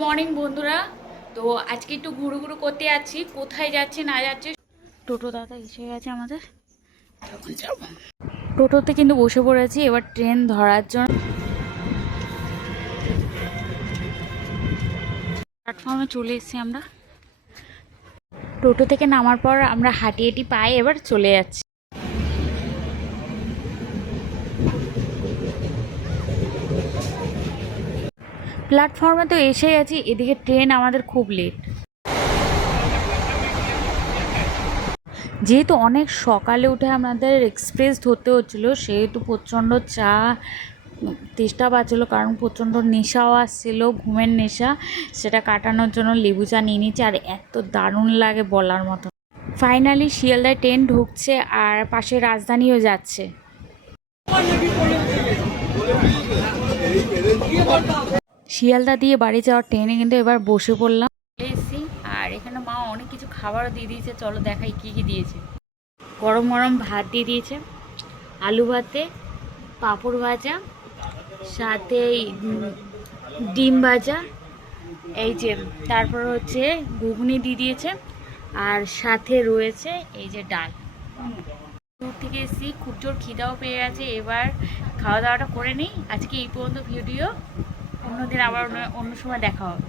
Morning বন্ধুরা। তো আজকে একটু ঘুরু ঘুরু করতে যাচ্ছি, কোথায় যাচ্ছি না যাচ্ছি। টোটো দাদা এসে গেছে আমাদের, তখন যাব। টোটোতে কিন্তু বসে পড়েছি এবার ট্রেন ধরার জন্য। প্ল্যাটফর্মে চলে এসেছি আমরা। টোটো থেকে নামার পর আমরা হাঁটি হাঁটি পায়ে এবার চলে যাচ্ছি। প্ল্যাটফর্মে তো এসে গেছি, এদিকে ট্রেন আমাদের খুব লেট। যেহেতু অনেক সকালে উঠে আমাদের এক্সপ্রেস ধরতে হচ্ছিলো, সেহেতু প্রচণ্ড চা তেষ্টা পাচ্ছিলো, কারণ প্রচণ্ড নেশাও আসছিলো, ঘুমের নেশা। সেটা কাটানোর জন্য লেবু চা নিয়ে নিচ্ছি, আর এত দারুণ লাগে বলার মতো। ফাইনালি শিয়ালদায় ট্রেন ঢুকছে আর পাশে রাজধানীও যাচ্ছে। শিয়ালদা দিয়ে বাড়ি যাওয়ার ট্রেনে কিন্তু এবার বসে পড়লাম, এসি। আর এখানে মা অনেক কিছু খাবারও দিয়ে দিয়েছে, চলো দেখাই কি কি দিয়েছে। গরম গরম ভাত দিয়ে দিয়েছে, আলু ভাতে, পাঁপড় ভাজা, সাথে ডিম ভাজা, এই যে তারপর হচ্ছে ঘুগনি দিয়ে দিয়েছে, আর সাথে রয়েছে এই যে ডাল। দূর থেকে এসেছি, খুব জোর খিদাও পেয়ে গেছে, এবার খাওয়া দাওয়াটা করে নিই। আজকে এই পর্যন্ত ভিডিও, অন্যদিন আবার অন্য সময় দেখা হবে।